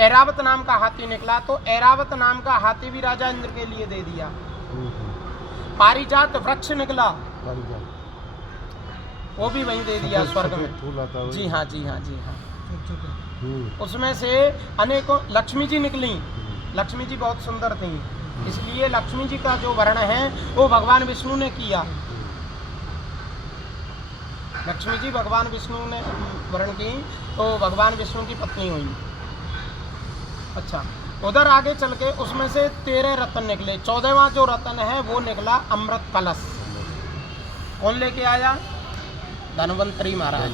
ऐरावत नाम का हाथी निकला, तो ऐरावत नाम का हाथी भी राजा इंद्र के लिए दे दिया। पारिजात वृक्ष निकला, वो भी वहीं दे दिया स्वर्ग में। जी हाँ जी हाँ जी हाँ। उसमें से अनेकों लक्ष्मी जी निकली, लक्ष्मी जी बहुत सुंदर थी, इसलिए लक्ष्मी जी का जो वर्ण है वो भगवान विष्णु ने किया। लक्ष्मी जी भगवान विष्णु ने वर्ण की, तो भगवान विष्णु की पत्नी हुई। अच्छा, उधर आगे चल के उसमें से 13 रत्न निकले। 14वां जो रत्न है वो निकला अमृत कलश। कौन लेके आया? धन्वंतरी महाराज।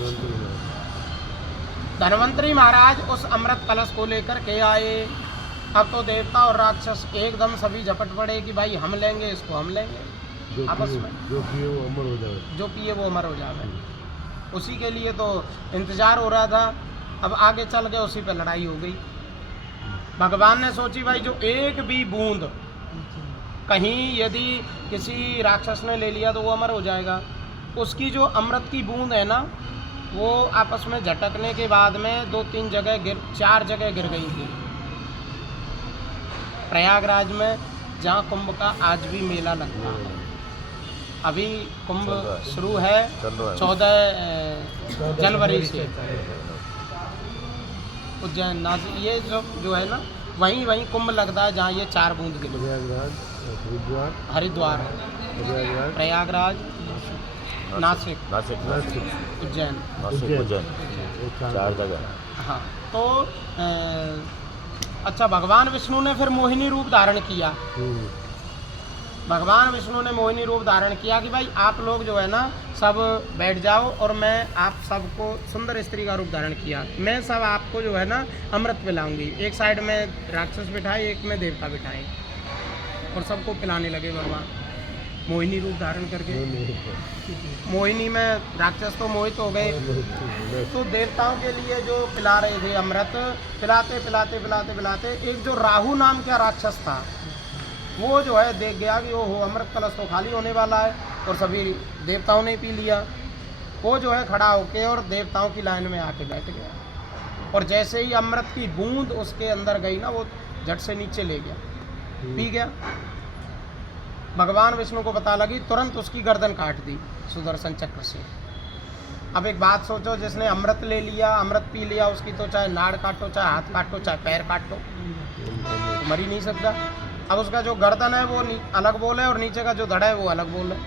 धन्वंतरी महाराज उस अमृत कलश को लेकर के आए। अब तो देवता और राक्षस एकदम सभी झपट पड़े कि भाई हम लेंगे इसको, हम लेंगे आपस में। जो पिए वो अमर हो जाए, जो पिए वो अमर हो जाए। उसी के लिए तो इंतजार हो रहा था। अब आगे चल के उसी पे लड़ाई हो गई। भगवान ने सोची भाई जो एक भी बूंद कहीं यदि किसी राक्षस ने ले लिया तो वो अमर हो जाएगा। उसकी जो अमृत की बूंद है ना, वो आपस में झटकने के बाद में 2-3 जगह 4 जगह गिर गई थी। प्रयागराज में जहाँ कुंभ का आज भी मेला लगता है, अभी कुंभ शुरू है 14 जनवरी से। उज्जैन नासिक ये जो है ना, वहीं कुंभ लगता है जहाँ ये 4 बूंद गिरे। हरिद्वार, प्रयागराज, नासिक, उज्जैन, 4 जगह। हाँ, तो अच्छा, भगवान विष्णु ने फिर मोहिनी रूप धारण किया। भगवान विष्णु ने मोहिनी रूप धारण किया कि भाई आप लोग जो है ना सब बैठ जाओ, और मैं आप सबको, सुंदर स्त्री का रूप धारण किया, मैं सब आपको जो है ना अमृत पिलाऊंगी। एक साइड में राक्षस बिठाए, एक में देवता बिठाए, और सबको पिलाने लगे भगवान मोहिनी रूप धारण करके। मोहिनी में राक्षस तो मोहित हो गए, तो देवताओं के लिए जो पिला रहे थे अमृत, पिलाते पिलाते पिलाते पिलाते एक जो राहु नाम का राक्षस था, वो जो है देख गया कि ओहो अमृत कलश तो खाली होने वाला है, और सभी देवताओं ने पी लिया। वो जो है खड़ा होके और देवताओं की लाइन में आके बैठ गया, और जैसे ही अमृत की बूंद उसके अंदर गई ना, वो झट से नीचे ले गया, पी गया। भगवान विष्णु को पता लगी, तुरंत उसकी गर्दन काट दी सुदर्शन चक्र से। अब एक बात सोचो, जिसने अमृत ले लिया, अमृत पी लिया, उसकी तो चाहे नाड़ काटो, चाहे हाथ काटो, चाहे पैर काटो, तो मर ही नहीं सकता। अब उसका जो गर्दन है वो अलग बोल है, और नीचे का जो धड़ा है वो अलग बोल है,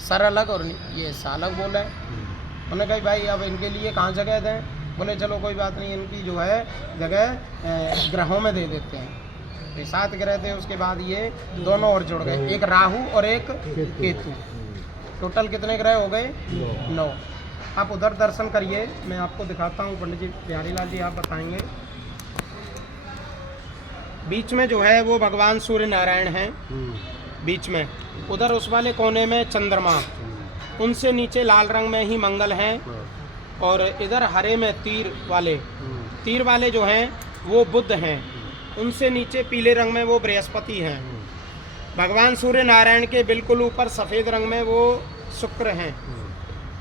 सर अलग और ये सा अलग बोल है। उन्होंने कहा भाई अब इनके लिए कहाँ जगह दें? बोले चलो कोई बात नहीं, इनकी जो है जगह ग्रहों में दे देते हैं। 7 ग्रह थे, उसके बाद ये दोनों और जुड़ गए, एक राहु और एक केतु। टोटल कितने ग्रह हो गए? 9। आप उधर दर्शन करिए, मैं आपको दिखाता हूँ। पंडित जी, प्यारीलाल जी आप बताएंगे। बीच में जो है वो भगवान सूर्य नारायण हैं, बीच में। उधर उस वाले कोने में चंद्रमा, उनसे नीचे लाल रंग में ही मंगल हैं, और इधर हरे में तीर वाले जो हैं वो बुध हैं, उनसे नीचे पीले रंग में वो बृहस्पति हैं। भगवान सूर्य नारायण के बिल्कुल ऊपर सफ़ेद रंग में वो शुक्र हैं।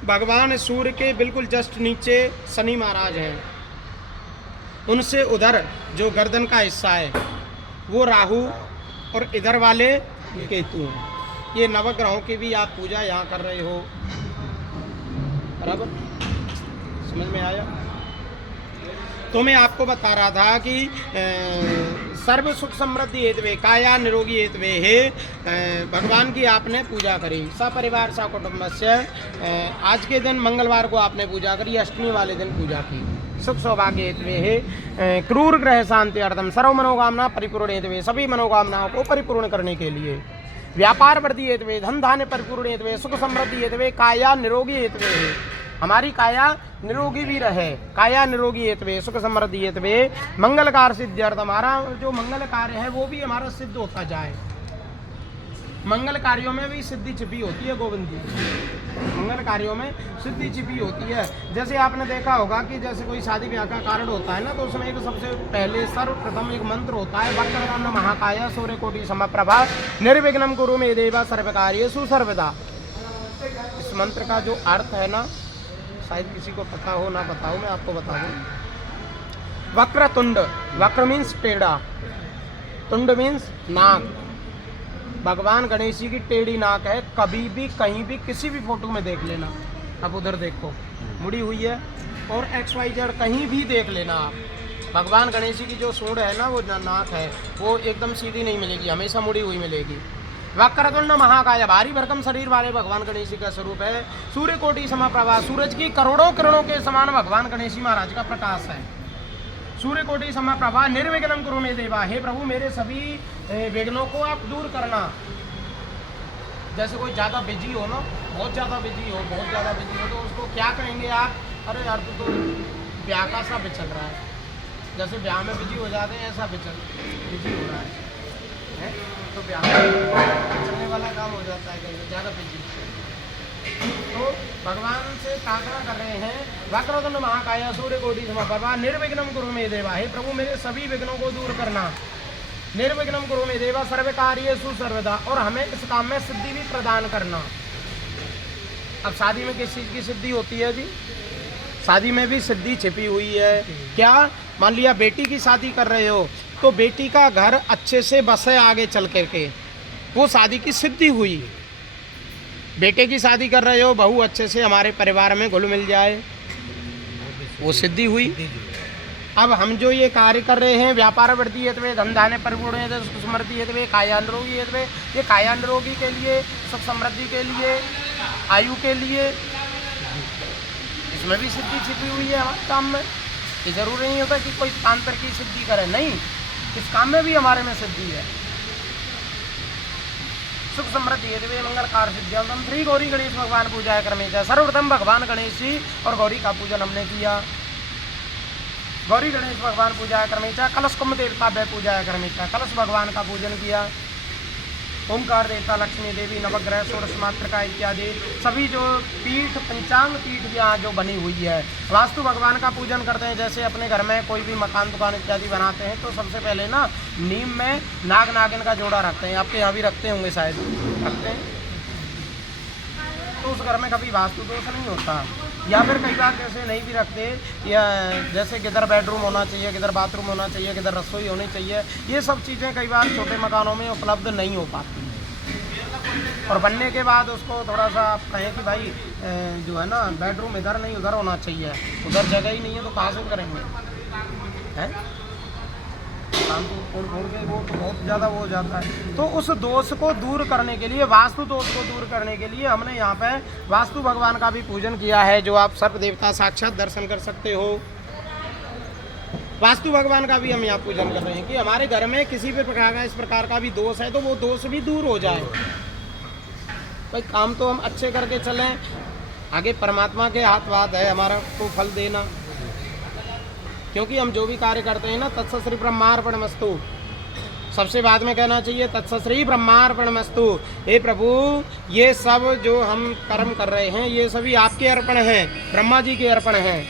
भगवान सूर्य के बिल्कुल जस्ट नीचे शनि महाराज हैं। उनसे उधर जो गर्दन का हिस्सा है वो राहु, और इधर वाले केतु हैं। ये नवग्रहों की भी आप पूजा यहाँ कर रहे हो, बराबर? समझ में आया? तो मैं आपको बता रहा था कि सर्व सुख समृद्धि हेतवे काया निरोगी हेतवे है, भगवान की आपने पूजा करी सपरिवार सकुटुंब से। आज के दिन मंगलवार को आपने पूजा करी, अष्टमी वाले दिन पूजा की। सुख सौभाग्य हेतवे है, क्रूर ग्रह शांति अर्थम, सर्व मनोकामना परिपूर्ण हेतवे, सभी मनोकामनाओं को परिपूर्ण करने के लिए। व्यापार वृद्धि हेतवे, धन धान्य परिपूर्ण हेतवे, सुख समृद्धि हेतवे, काया निरोगी हेतवे है, हमारी काया निरोगी भी रहे, काया निरोगी हेतवे, सुख समृद्धि हेतवे, मंगल कार्य सिद्ध्यर्थ, हमारा जो मंगल कार्य है वो भी हमारा सिद्ध होता जाए। मंगल कार्यों में भी सिद्धि छिपी होती है गोविंद जी, मंगल कार्यों में सिद्धि छिपी होती है। जैसे आपने देखा होगा कि जैसे कोई शादी ब्याह का कारण होता है ना, तो उसमें एक सबसे पहले सर्वप्रथम एक मंत्र होता है, वक्रतुंड महाकाय सूर्यकोटि समप्रभा निर्विघ्नं कुरु मे देव सर्वकार्येषु सर्वदा। इस मंत्र का जो अर्थ है ना, शायद किसी को पता हो ना पता हो, मैं आपको बता दूं। वक्र तुंड, वक्र मीन्स टेढ़ा, तुंड मीन्स नाक। भगवान गणेश जी की टेढ़ी नाक है, कभी भी कहीं भी किसी भी फोटो में देख लेना। अब उधर देखो मुड़ी हुई है, और XYZ कहीं भी देख लेना आप, भगवान गणेश जी की जो सूंड है ना, वो नाक है, वो एकदम सीधी नहीं मिलेगी, हमेशा मुड़ी हुई मिलेगी। वक्रतुंड महाकाय, भारी भरकम शरीर वाले भगवान गणेश जी का स्वरूप है। सूर्य कोटि समप्रभा, सूरज की करोड़ों किरणों के समान भगवान गणेश जी महाराज का प्रकाश है। सूर्य कोटि समप्रभा, निर्विघ्नं कुरु मे देवा, हे प्रभु मेरे सभी विघ्नों को आप दूर करना। जैसे कोई ज़्यादा बिजी हो ना, बहुत ज़्यादा बिजी हो, तो उसको क्या कहेंगे आप, अरे यार तू तो ब्याह का सा बिचल रहा है। जैसे ब्याह में बिजी हो जाते हैं, ऐसा बिजी हो रहा है? तो ब्याह में चलने वाला काम हो जाता है, कहीं ज़्यादा बिजी। तो भगवान से प्रार्थना कर रहे हैं, वक्रतुंड महाकाय सूर्य कोटि समप्रभा निर्विघ्नं कुरु मे देवा, हे प्रभु मेरे सभी विघ्नों को दूर करना। निर्विघ्नं कुरु मे देवा सर्व कार्येषु सर्वदा, और हमें इस काम में सिद्धि भी प्रदान करना। अब शादी में किस चीज़ की सिद्धि होती है जी? शादी में भी सिद्धि छिपी हुई है। क्या? मान लिया बेटी की शादी कर रहे हो, तो बेटी का घर अच्छे से बसे आगे चल करके, वो शादी की सिद्धि हुई। बेटे की शादी कर रहे हो, बहू अच्छे से हमारे परिवार में घुल मिल जाए, वो सिद्धि हुई। अब हम जो ये कार्य कर रहे हैं, व्यापार वृद्धि हेतवे, धंधाने परिपूर्ण स्मृति हेतवे, कायानुरोगी हेतवे, ये कायानुरोगी के लिए, सुख समृद्धि के लिए, आयु के लिए, इसमें भी सिद्धि छिपी हुई है हमारे काम में। ये जरूरी नहीं होता कि कोई तांत्र की सिद्धि करे, नहीं, इस काम में भी हमारे में सिद्धि है। सुख समृद्धि हेतवे मंगलकार सिद्ध्यंतम श्री गौरी गणेश भगवान पूजा क्रमे च, सर्वप्रथम भगवान गणेश जी और गौरी का पूजन हमने किया। गौरी गणेश भगवान पूजा क्रमे च, कलश कुंभ देवता व पूजा क्रमे च, कलश भगवान का पूजन किया। ओंकार देवता, लक्ष्मी देवी, नवग्रह, षोडश मातृका इत्यादि सभी जो पीठ, पंचांग पीठ यहाँ जो बनी हुई है, वास्तु भगवान का पूजन करते हैं। जैसे अपने घर में कोई भी मकान दुकान इत्यादि बनाते हैं, तो सबसे पहले ना नीम में नाग नागिन का जोड़ा रखते हैं। आपके यहाँ भी रखते होंगे, शायद रखते हैं। तो उस घर में कभी वास्तु दोष नहीं होता। या फिर कई बार जैसे नहीं भी रखते, या जैसे किधर बेडरूम होना चाहिए, किधर बाथरूम होना चाहिए, किधर रसोई होनी चाहिए, ये सब चीज़ें कई बार छोटे मकानों में उपलब्ध नहीं हो पाती। और बनने के बाद उसको थोड़ा सा आप कहें कि भाई जो है ना, बेडरूम इधर नहीं उधर होना चाहिए, उधर जगह ही नहीं है, तो कहाँ से करेंगे, हैं? काम तो फोड़ के वो तो बहुत ज़्यादा वो हो जाता है। तो उस दोष को दूर करने के लिए, वास्तु दोष को दूर करने के लिए हमने यहाँ पे वास्तु भगवान का भी पूजन किया है, जो आप सर्प देवता साक्षात दर्शन कर सकते हो। वास्तु भगवान का भी हम यहाँ पूजन कर रहे हैं कि हमारे घर में किसी भी प्रकार का इस प्रकार का भी दोष है, तो वो दोष भी दूर हो जाए। भाई काम तो हम अच्छे करके चलें, आगे परमात्मा के हाथ बात है हमारा को फल देना। क्योंकि हम जो भी कार्य करते हैं ना, तत्सत श्री ब्रह्मार्पणमस्तु, सबसे बाद में कहना चाहिए तत्सत श्री ब्रह्मार्पणमस्तु। हे प्रभु, ये सब जो हम कर्म कर रहे हैं, ये सभी आपके अर्पण हैं, ब्रह्मा जी के अर्पण हैं।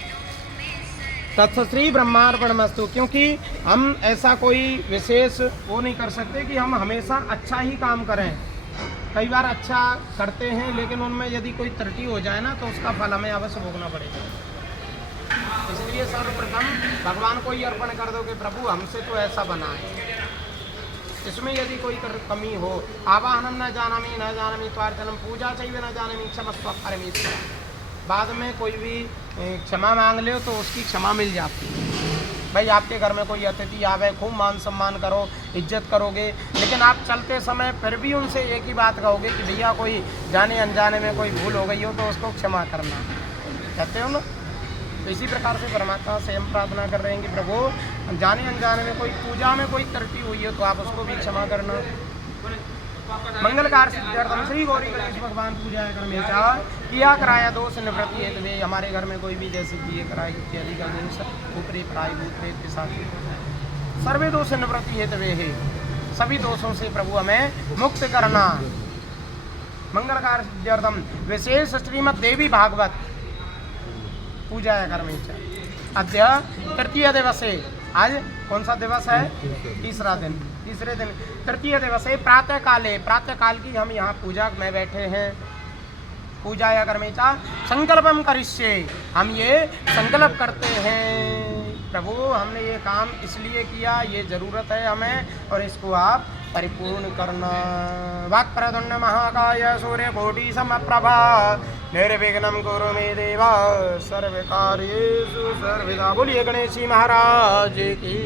तत्सत श्री ब्रह्मार्पणमस्तु, क्योंकि हम ऐसा कोई विशेष वो नहीं कर सकते कि हम हमेशा अच्छा ही काम करें। कई बार अच्छा करते हैं, लेकिन उनमें यदि कोई त्रुटि हो जाए ना, तो उसका फल हमें अवश्य भोगना पड़ेगा। इसलिए सर्वप्रथम भगवान को ही अर्पण कर दो कि प्रभु हमसे तो ऐसा बना है, इसमें यदि कोई कमी हो, आवाहनम न जानामि त्वार्चनम पूजा चाहिए न जानामि क्षमस्व परमेश्वर, बाद में कोई भी क्षमा मांग ले तो उसकी क्षमा मिल जाती है। भाई आपके घर में कोई अतिथि आवे, खूब मान सम्मान करो, इज्जत करोगे, लेकिन आप चलते समय फिर भी उनसे एक ही बात कहोगे कि भैया कोई जाने अनजाने में कोई भूल हो गई हो तो उसको क्षमा करना, कहते हो ना। तो इसी प्रकार से परमात्मा से हम प्रार्थना कर रहे हैं कि प्रभु जाने अनजाने में कोई पूजा में कोई त्रुटि हुई है तो आप उसको भी क्षमा करना। मंगलकार सिद्ध्यर्थम श्री गौरी गणेश भगवान पूजा क्रमे च, किया कराया दोष निवृत्ति हेतु वे, हमारे घर में कोई भी जैसे किए कराई इत्यादि का दोष, ऊपरी प्राय भूत पिशाची सर्वे दोष निवृत्ति हेतु वे है, सभी दोषों से प्रभु हमें मुक्त करना। मंगलकार सिद्ध्यर्थम विशेष श्रीमद देवी भागवत पूजा क्रमे च, अद्य तृतीय दिवस है। आज कौन सा दिवस है? तीसरे दिन तृतीय दिवस है। प्रातः काल की हम यहाँ पूजा में बैठे हैं। पूजा या कर्मे चा संकल्पम करिष्ये, हम ये संकल्प करते हैं प्रभु हमने ये काम इसलिए किया, ये ज़रूरत है हमें और इसको आप परिपूर्ण करना। वाक्प्रतुंड महाकाय सूर्यकोटि समप्रभा निर्विघ्नं कुरु मे देवा सर्वकार्येषु सर्वदा। बोलिए गणेश जी महाराज की,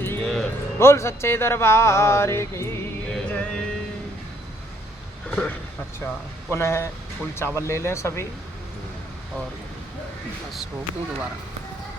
बोल सच्चे दरबार की जय। अच्छा, पुनः फूल चावल ले लें सभी और बस रोक दूँ दोबारा।